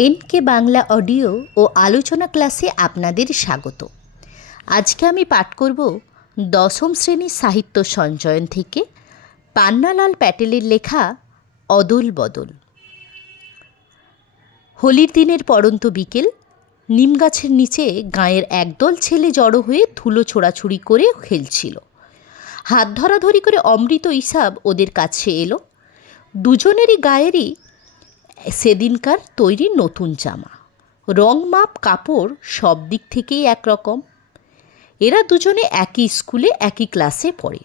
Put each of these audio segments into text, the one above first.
N K Bangla audio ও আলোচনা ক্লাসে আপনাদের স্বাগত। আজকে আমি পাঠ করব দশম শ্রেণির সাহিত্য সঞ্চয়ন থেকে পান্নালাল প্যাটেলের লেখা অদল বদল। হোলির দিনের পড়ন্ত বিকেল নিম গাছের নিচে গাঁয়ের একদল ছেলে জড়ো হয়ে ধুলো ছোড়াছুড়ি করে খেলছিল। হাত ধরাধরি করে অমৃত ইসাব ওদের কাছে এলো। দুজনেরই গায়েরই সেদিনকার তৈরি নতুন জামা। রং মাপ, কাপড় সব দিক থেকেই একরকম। এরা দুজনে একই স্কুলে, একই ক্লাসে পড়ে।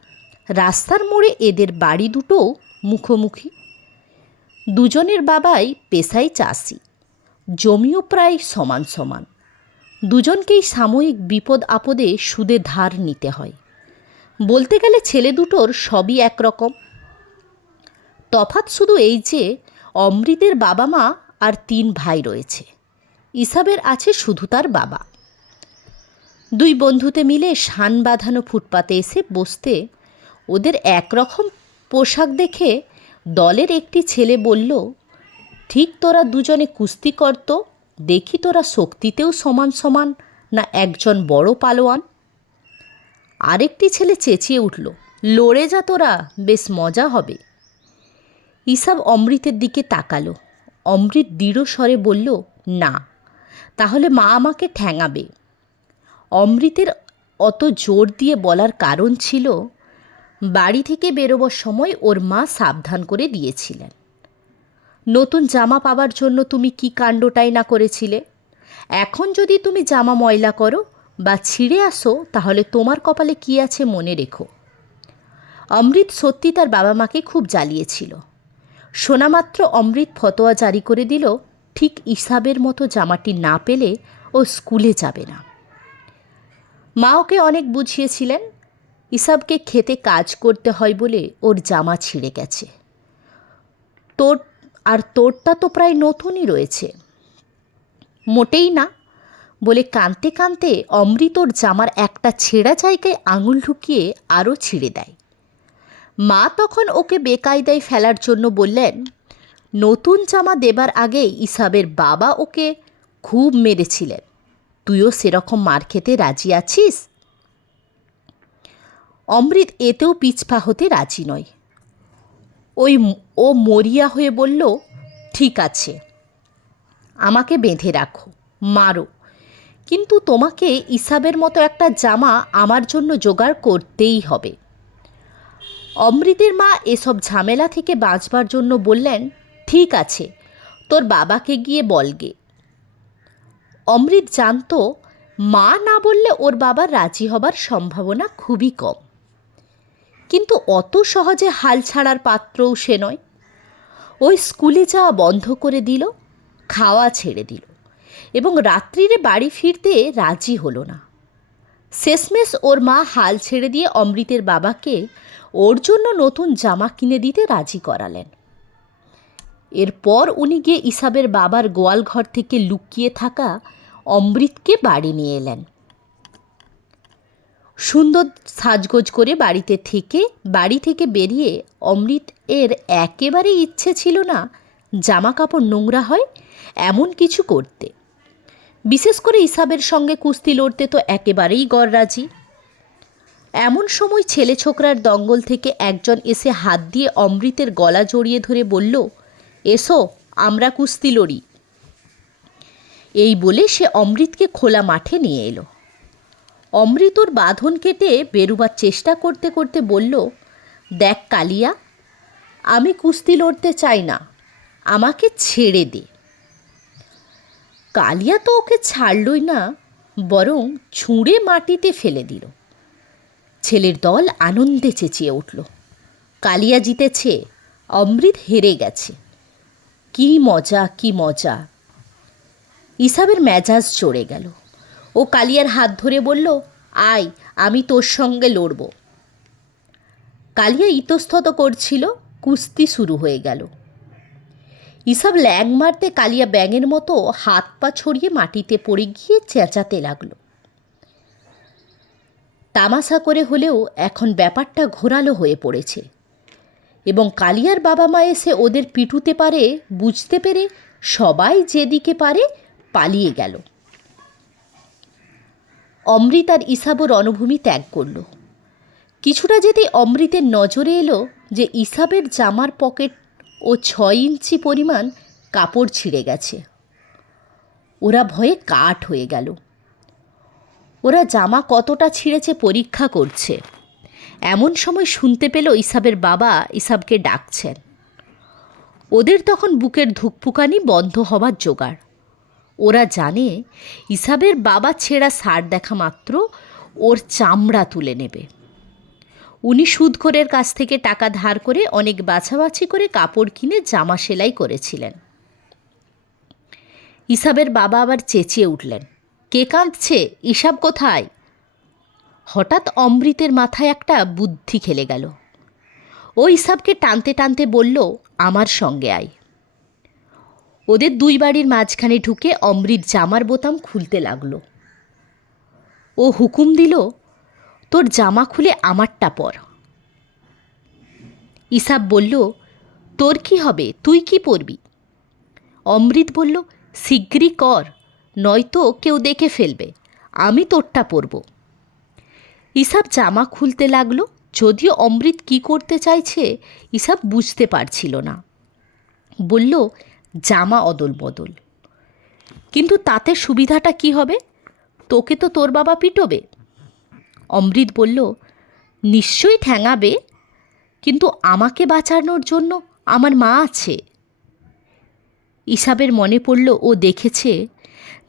রাস্তার মোড়ে এদের বাড়ি দুটো মুখোমুখি। দুজনের বাবাই পেশায় চাষি। জমিও প্রায় সমান সমান। দুজনকেই সাময়িক বিপদ আপদে সুদে ধার নিতে হয়। বলতে গেলে ছেলে দুটোর সবই একরকম। তফাৎ শুধু এই যে অমৃতের বাবা মা আর তিন ভাই রয়েছে। ইসাবের আছে শুধু তার বাবা। দুই বন্ধুতে মিলে শান বাঁধানো ফুটপাতে এসে বসতে ওদের একরকম পোশাক দেখে দলের একটি ছেলে বলল, ঠিক তোরা দুজনে কুস্তি করতো দেখি তোরা শক্তিতেও সমান সমান না একজন বড় পালোয়ান? আরেকটি ছেলে চেঁচিয়ে উঠল, লড়ে যা তোরা, বেশ মজা হবে। ইসাব অমৃতের দিকে তাকালো। অমৃত দৃঢ় স্বরে বলল, না, তাহলে মা আমাকে ঠ্যাঙাবে। অমৃতের অত জোর দিয়ে বলার কারণ ছিল, বাড়ি থেকে বেরোবার সময় ওর মা সাবধান করে দিয়েছিলেন। নতুন জামা পাবার জন্য তুমি কি কাণ্ডটাই না করেছিলে? এখন যদি তুমি জামা ময়লা করো বা ছিঁড়ে আসো, তাহলে তোমার কপালে কি আছে মনে রেখো। অমৃত সত্যি তার বাবা মাকে খুব জ্বালিয়েছিল। শোনামাত্র অমৃত ফতোয়া জারি করে দিল, ঠিক ইসাবের মতো জামাটি না পেলে ও স্কুলে যাবে না। মা ওকে অনেক বুঝিয়েছিলেন, ইসাবকে খেতে কাজ করতে হয় বলে ওর জামা ছিঁড়ে গেছে। তোর, আর তোরটা তো প্রায় নতুনই রয়েছে। মোটেই না, বলে কাঁদতে কাঁদতে অমৃত ওর জামার একটা ছেঁড়া জায়গায় আঙুল ঢুকিয়ে আরও ছিঁড়ে দেয়। মা তখন ওকে বেকায়দায় ফেলার জন্য বললেন, নতুন জামা দেবার আগে ইসাবের বাবা ওকে খুব মেরেছিলেন। তুইও সেরকম মার খেতে রাজি আছিস? অমৃত এতেও পিছপা হতে রাজি নয়। ওই ও মরিয়া হয়ে বলল, ঠিক আছে, আমাকে বেঁধে রাখো, মারো। কিন্তু তোমাকে ইসাবের মতো একটা জামা আমার জন্য জোগাড় করতেই হবে। অমৃতের মা এসব ঝামেলা থেকে বাঁচবার জন্য বললেন, ঠিক আছে, তোর বাবাকে গিয়ে বলগে অমৃত জানতো, মা না বললে ওর বাবা রাজি হবার সম্ভাবনা খুবই কম। কিন্তু অত সহজে হাল ছাড়ার পাত্রও সে নয়। ওই স্কুলে যাওয়া বন্ধ করে দিল, খাওয়া ছেড়ে দিল এবং রাত্রিরে বাড়ি ফিরতে রাজি হলো না। শেষমেশ ওর মা হাল ছেড়ে দিয়ে অমৃতের বাবাকে ওর জন্য নতুন জামা কিনে দিতে রাজি করালেন। এরপর উনি গিয়ে ইসাবের বাবার গোয়াল ঘর থেকে লুকিয়ে থাকা অমৃতকে বাড়ি নিয়ে এলেন। সুন্দর সাজগোজ করে বাড়িতে থেকে, বাড়ি থেকে বেরিয়ে অমৃত এর একেবারে ইচ্ছে ছিল না জামা কাপড় নোংরা হয় এমন কিছু করতে। বিশেষ করে ইসাবের সঙ্গে কুস্তি লড়তে তো একেবারেই গড়রাজি এমন সময় ছেলে ছোকরার দঙ্গল থেকে একজন এসে হাত দিয়ে অমৃতের গলা জড়িয়ে ধরে বলল, এসো, আমরা কুস্তি লড়ি। এই বলে সে অমৃতকে খোলা মাঠে নিয়ে এলো। অমৃতর বাঁধন কেটে বেরুবার চেষ্টা করতে করতে বলল, দেখ কালিয়া, আমি কুস্তি লড়তে চাই না, আমাকে ছেড়ে দে। কালিয়া তো ওকে ছাড়লই না, বরং ছুঁড়ে মাটিতে ফেলে দিল। ছেলের দল আনন্দে চেঁচিয়ে উঠল। কালিয়া জিতেছে, অমৃত হেরে গেছে। কি মজা কি মজা। ইসাবের মেজাজ চড়ে গেল। ও কালিয়ার হাত ধরে বলল, আয়, আমি তোর সঙ্গে লড়ব। কালিয়া ইতস্তত করছিল, কুস্তি শুরু হয়ে গেল। ইসাব ল্যাং মারতে কালিয়া ব্যাঙের মতো হাত পা ছড়িয়ে মাটিতে পড়ে গিয়ে চেঁচাতে লাগল। তামাশা করে হলেও এখন ব্যাপারটা ঘোরালো হয়ে পড়েছে। এবং কালিয়ার বাবা মা এসে ওদের পিটুতে পারে, বুঝতে পেরে সবাই যেদিকে পারে পালিয়ে গেল। অমৃত আর ইসাবও রণভূমি ত্যাগ করল। কিছুটা যেতেই অমৃতের নজরে এলো যে ইসাবের জামার পকেট ও ছয় ইঞ্চি পরিমাণ কাপড় ছিঁড়ে গেছে। ওরা ভয়ে কাঠ হয়ে গেল। ওরা জামা কতটা ছিঁড়েছে পরীক্ষা করছে। এমন সময় শুনতে পেল ইসাবের বাবা ইসাবকে ডাকছেন। ওদের তখন বুকের ধুকপুকানি বন্ধ হবার জোগাড়। ওরা জানে ইসাবের বাবা ছেঁড়া সার দেখা মাত্র ওর চামড়া তুলে নেবে। উনি সুদখোরের কাছ থেকে টাকা ধার করে অনেক বাছাবাছি করে কাপড় কিনে জামা সেলাই করেছিলেন। ইসাবের বাবা আবার চেঁচিয়ে উঠলেন। কে কাঁদছে? ইসাব কোথায়? হঠাৎ অমৃতের মাথায় একটা বুদ্ধি খেলে গেল। ও ইসাবকে টানতে টানতে বলল, আমার সঙ্গে আয়। ওদের দুই বাড়ির মাঝখানে ঢুকে অমৃত জামার বোতাম খুলতে লাগল। ও হুকুম দিল, তোর জামা খুলে আমারটা পর। ইসাব বলল, তোর কি হবে? তুই কি পরবি? অমৃত বলল, শিগগিরই কর। নয়তো কেউ দেখে ফেলবে। আমি তোরটা পরব। ইসাব জামা খুলতে লাগল। যদিও অমৃত কি করতে চাইছে, ইসাব বুঝতে পারছিল না। বলল, জামা অদল বদল কিন্তু তাতে সুবিধাটা কি হবে? তোকে তো তোর বাবা পিটবে। অমৃত বলল, নিশ্চয়ই ঠ্যাঙাবে। কিন্তু আমাকে বাঁচানোর জন্য আমার মা আছে। ইসাবের মনে পড়ল ও দেখেছে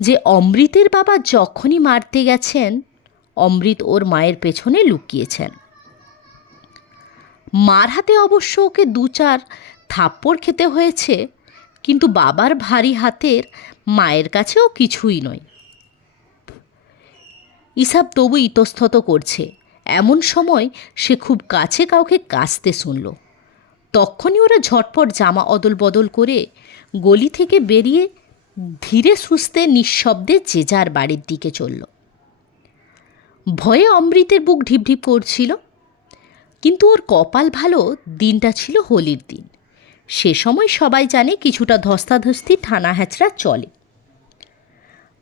যে অমৃতের বাবা যখনই মারতে গেছেন, অমৃত ওর মায়ের পেছনে লুকিয়েছেন। মার হাতে অবশ্য ওকে দু চার থাপ্পড় খেতে হয়েছে, কিন্তু বাবার ভারী হাতের মায়ের কাছেও কিছুই নয়। ইসাব তবু ইতস্তত করছে। এমন সময় সে খুব কাছে কাউকে কাশতে শুনল। তখনই ওরা ঝটপট জামা অদল বদল করে গলি থেকে বেরিয়ে ধীরে সুস্থে নিঃশব্দে যে যার বাড়ির দিকে চলল। ভয়ে অমৃতের বুক ঢিপঢিপ করছিল, কিন্তু ওর কপাল ভালো দিনটা ছিল হোলির দিন। সে সময় সবাই জানে কিছুটা ধস্তাধস্তি ঠানা হ্যাচড়া চলে।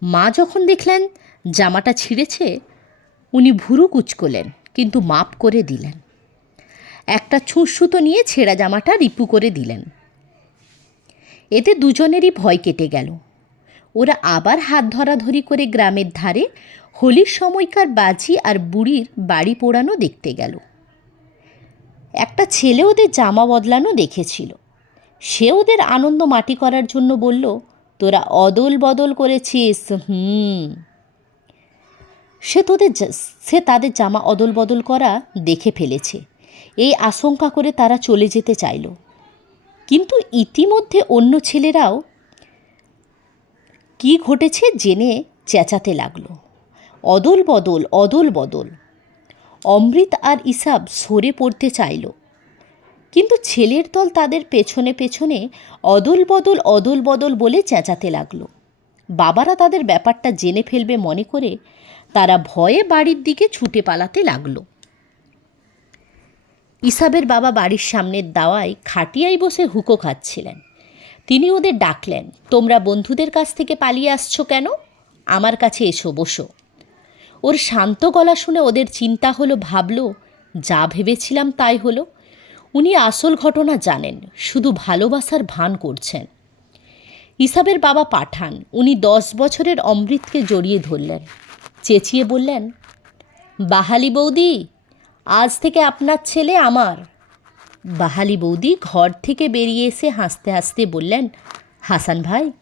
মা যখন দেখলেন জামাটা ছিঁড়েছে, উনি ভুরু কুচকলেন, কিন্তু মাপ করে দিলেন। একটা ছুঁসুতো নিয়ে ছেঁড়া জামাটা রিপু করে দিলেন। এতে দুজনেরই ভয় কেটে গেল। ওরা আবার হাত ধরাধরি করে গ্রামের ধারে হোলির সময়কার বাজি আর বুড়ির বাড়ি পোড়ানো দেখতে গেল। একটা ছেলে ওদের জামা বদলানো দেখেছিল। সে ওদের আনন্দ মাটি করার জন্য বলল, তোরা অদল বদল করেছিস, হুম। সে তোদের সে তাদের জামা অদল বদল করা দেখে ফেলেছে। এই আশঙ্কা করে তারা চলে যেতে চাইল। কিন্তু ইতিমধ্যে অন্য ছেলেরাও কি ঘটেছে জেনে চেঁচাতে লাগল। অদল বদল অদল বদল। অমৃত আর ইসাব সরে পড়তে চাইল। কিন্তু ছেলের দল তাদের পেছনে পেছনে অদল বদল অদল বদল বলে চেঁচাতে লাগল। বাবারা তাদের ব্যাপারটা জেনে ফেলবে মনে করে তারা ভয়ে বাড়ির দিকে ছুটে পালাতে লাগল। ইসাবের বাবা বাড়ির সামনের দাওয়ায় খাটিয়ায় বসে হুকো খাচ্ছিলেন। তিনি ওদের ডাকলেন, তোমরা বন্ধুদের কাছ থেকে পালিয়ে আসছো কেন? আমার কাছে এসো, বসো। ওর শান্ত গলা শুনে ওদের চিন্তা হলো, ভাবলো, যা ভেবেছিলাম তাই হলো। উনি আসল ঘটনা জানেন, শুধু ভালোবাসার ভান করছেন। ইসাবের বাবা পাঠান, উনি দশ বছরের অমৃতকে জড়িয়ে ধরলেন। চেঁচিয়ে বললেন, বাহালি বৌদি আজ থেকে আপনার ছেলে আমার। বাহালি বৌদি ঘর থেকে বেরিয়ে এসে হাসতে হাসতে বললেন, হাসান ভাই,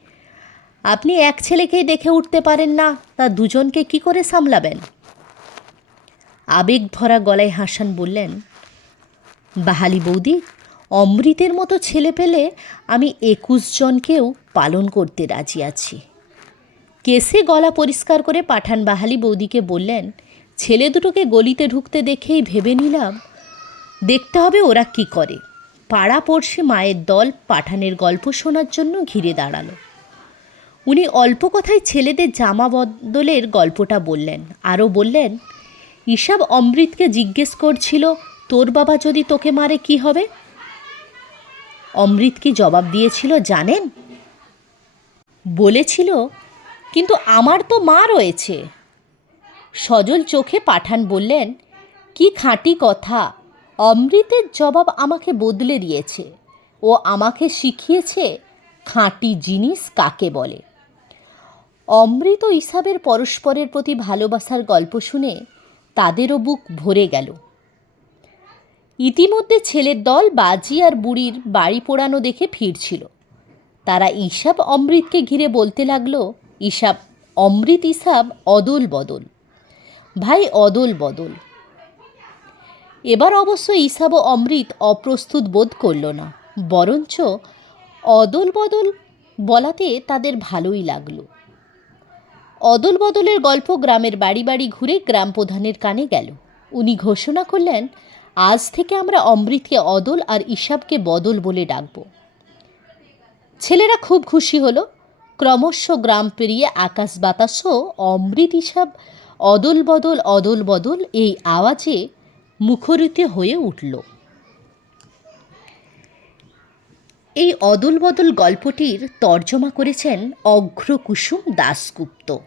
আপনি এক ছেলেকে দেখে উঠতে পারেন না, তা দুজনকে কি করে সামলাবেন? আবেগ ভরা গলায় হাসান বললেন, বাহালি বৌদি, অমৃতের মতো ছেলে পেলে আমি একুশ জনকেও পালন করতে রাজি আছি। কেসে গলা পরিষ্কার করে পাঠান বাহালি বৌদিকে বললেন ছেলে দুটোকে গলিতে ঢুকতে দেখেই ভেবে নিলাম, দেখতে হবে ওরা কি করে। পাড়া পড়শি মায়ের দল পাঠানের গল্প শোনার জন্য ঘিরে দাঁড়াল। উনি অল্প কথায় ছেলেদের জামা বদলের গল্পটা বললেন। আরও বললেন, ঈশাব অমৃতকে জিজ্ঞেস করছিল, তোর বাবা যদি তোকে মারে কি হবে? অমৃত কি জবাব দিয়েছিল, জানেন? বলেছিল, কিন্তু আমার তো মা রয়েছে। সজল চোখে পাঠান বললেন, কি খাঁটি কথা। অমৃতের জবাব আমাকে বদলে দিয়েছে। ও আমাকে শিখিয়েছে খাঁটি জিনিস কাকে বলে। অমৃত ইসাবের পরস্পরের প্রতি ভালোবাসার গল্প শুনে তাদেরও বুক ভরে গেল। ইতিমধ্যে ছেলের দল বাজি আর বুড়ির বাড়ি পোড়ানো দেখে ফিরছিল। তারা ইসাব অমৃতকে ঘিরে বলতে লাগল, ইসাব, অমৃত ইসাব অদল বদল। ভাই অদল বদল। এবার অবশ্য ইসাব ও অমৃত অপ্রস্তুত বোধ করল না, বরঞ্চ অদল বদল বলাতে তাদের ভালোই লাগল। অদল বদলের গল্প গ্রামের বাড়ি বাড়ি ঘুরে গ্রাম প্রধানের কানে গেল। উনি ঘোষণা করলেন, আজ থেকে আমরা অমৃতকে অদল আর ইসাবকে বদল বলে ডাকব। ছেলেরা খুব খুশি হলো। ক্রমশ গ্রাম পেরিয়ে আকাশ বাতাসও অমৃত ইসাব অদল বদল অদল বদল এই আওয়াজে মুখরিত হয়ে উঠল। এই অদল বদল গল্পটির তর্জমা করেছেন অঘ্রকুসুম দাশগুপ্ত।